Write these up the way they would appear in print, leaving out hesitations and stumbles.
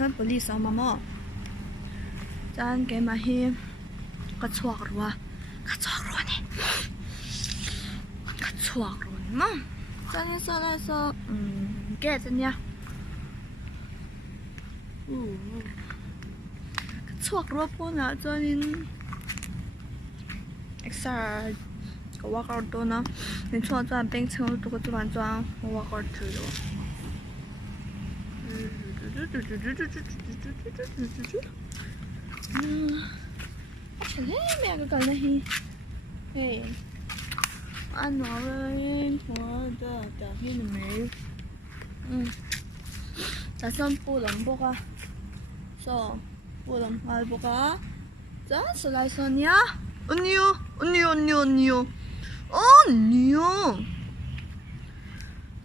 son police ama mo chan ke ma hi ka chuak ruwa ni ka chuak ru ni ma chan sa la so ke chan ya ka chuak ruwa po na chanin extra ka workout to na nên chuan chuan beng chang tu ko chuan chuan workout thu lo chả thế mẹ cái này hi hey ăn nó lên hóa đã hi là mấy đã xong bù lắm bốc à so bù lắm hai bốc à giá sẽ lại sao nhá nhiều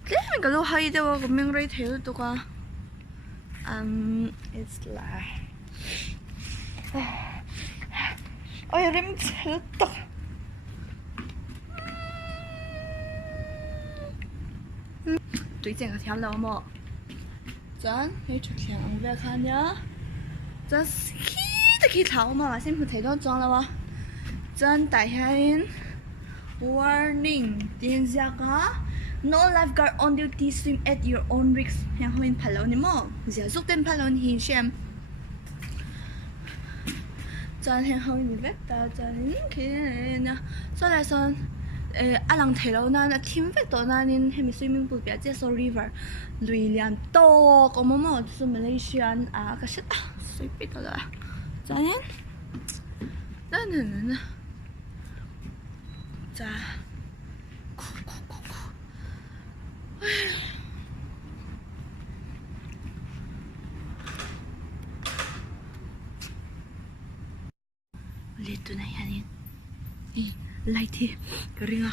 thế mình cái lô hay đâu có mình lấy theo tụi con it's like ôi em chết tao tụi chị có theo lâu mà chân hãy chụp theo ông về看nhá chân khi tháo mà xem thử thấy nó tròn là không chân tại hai warning tiền gia có no lifeguard on duty swim at your own risk yang hoin phalo ni mo zia zuk ten phalo hi shem chan he hoin ni vek ta chan khi na so la son alang thelo na na thim vek to na nin hemi swimming pool pia che so river lui lian to ko mo mo so Malaysian a ka shet soi pi to la chan na 자 lihat na yanin light hi keringa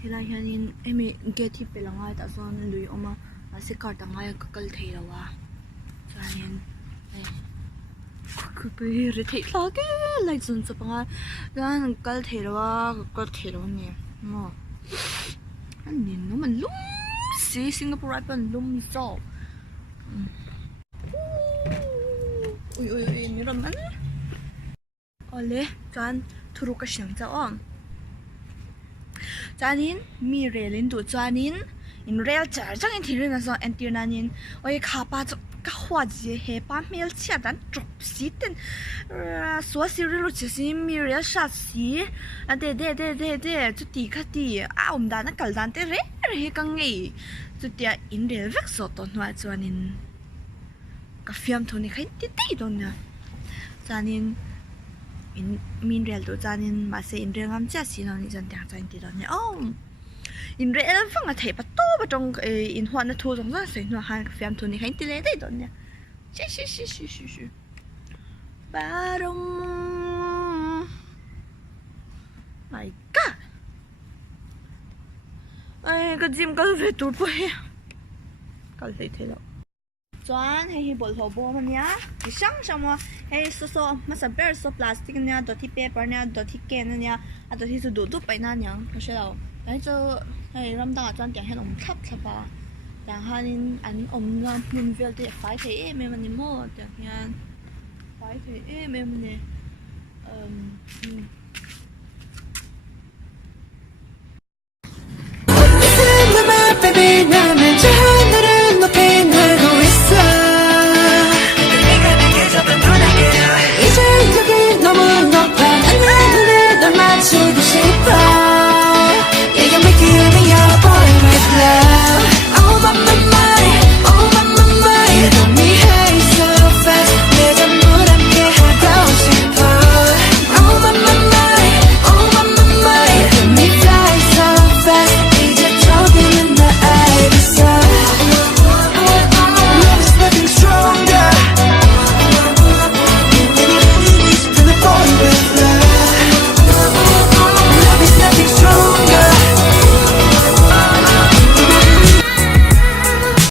hila yanin emi gate pe langa ta son lui oma ase ka ta ngai kakal theilawa chanin ku pe re thei la ke light zon chapanga dan kal theilawa kakal theilo ni mo anin no man lum si Singapore pan lum so ui ni ram man ole chan thuru ka siang cha om chanin mi relin du chanin in rel char chang in thirin na so antir nanin oi khapa ka hwa ji he pa mel chia dan trup si ten so si ru chi si mi rel sha si a de chu ti kha ti a da na kal dan te re he ka ngi chu tia in rel vek so to hwa chuanin ka fiam thoni khai ti don na chanin in min rel do chanin ma se in rel ngam cha si no ni chan ta chan ti don ne in rel fang a thei pa to ba tong in hwa na thu jong za se no han fiam thu ni khai ti le dai don ne shi barong my god ai cái gym cái về tụt bơi cái gì thế đâu chuan hei bol ho bo man ya ti sang mo hei so ma sa ber so plastic nia do thi paper nia do thi can nia a do thi su du pai na nyang ko she lo ai cho hei ram da chuan tiang hen om thap ba tiang hanin an om na min vel te fai the e me man ni mo tiang hian fai the e me ne